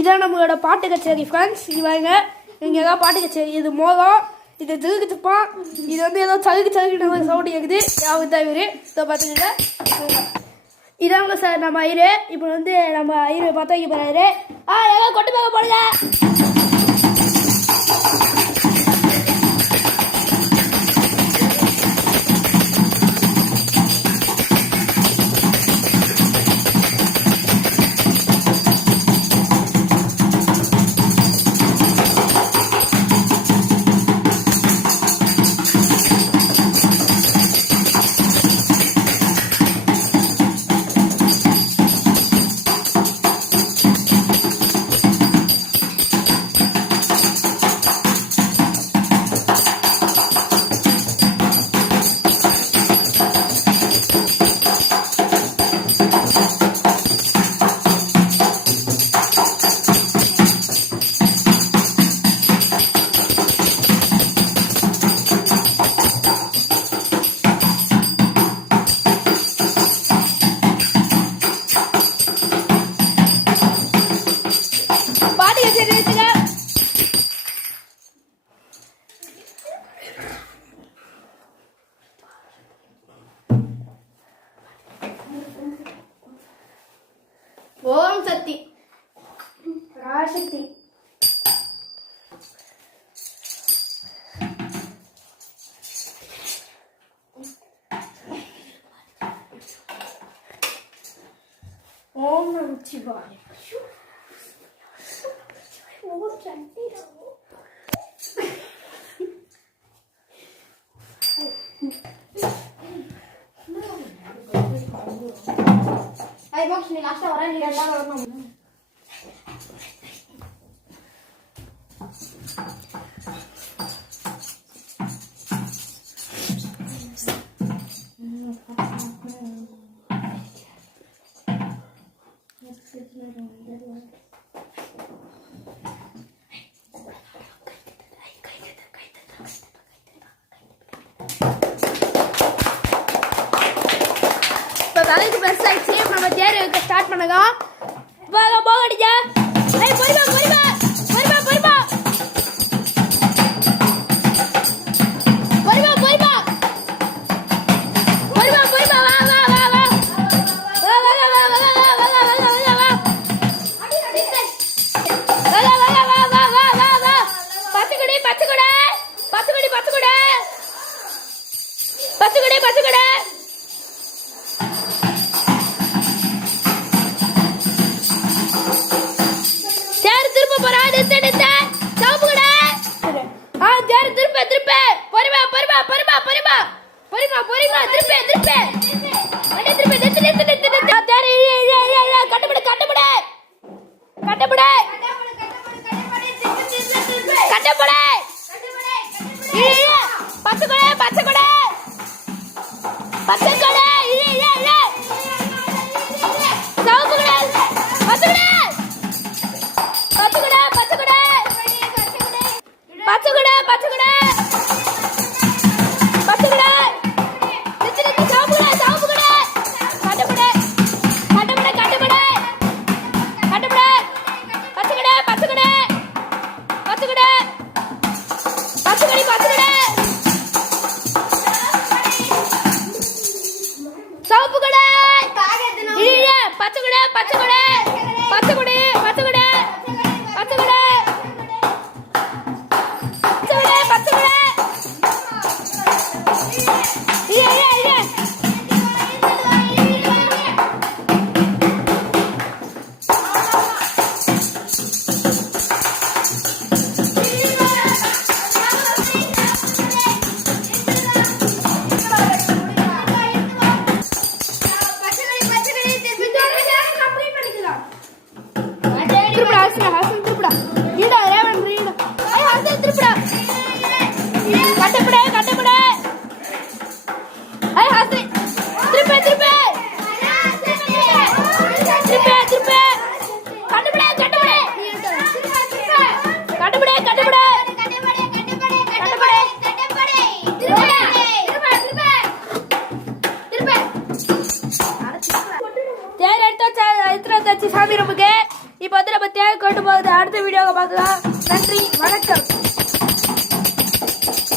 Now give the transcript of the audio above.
இதான் நம்மளோட பாட்டு கச்சேரி ஃப்ரெண்ட்ஸ். இவங்க இங்கே ஏதாவது பாட்டு கச்சேரி. இது மோகம், இது திருகு துப்பான், இது வந்து ஏதோ சலுக்கு சவுண்டு கேட்குது. யாவது தான் இவரு இதை பார்த்துக்கிட்ட இதாங்க சார் நம்ம ஐயரு. இப்போ வந்து நம்ம ஐயரை பார்த்தா இங்கே போறாரு. ஏதோ கொட்டு பார்க்க போடுங்க. ஓம் சக்தி ராசக்தி. ஓம் நமச்சிவாய. ஓம் சக்தி. Ay, box ni last orang ni dah lama. தலைக்கு பெருசா ஆயிடுச்சு. நம்ம தேர் வைக்க ஸ்டார்ட் பண்ணுங்க. போகடிங்க. பொறுமா பொறுமா பொறுமா பொறுமா பொறுமா பொறுமா பொறுமா பொறுமா வா வா வா வா வா வா வா வா வா வா வா வா வா பச்சைக்குடி பச்சைக்குடி பச்சைக்குடி பச்சைக்குடி பச்சைக்குடி பச்சைக்குடி. சாமி ரூமுக்கு இப்போ வந்து நம்ம தேவை கேட்டு பார்த்து அடுத்த வீடியோவை பார்க்கலாம். நன்றி, வணக்கம்.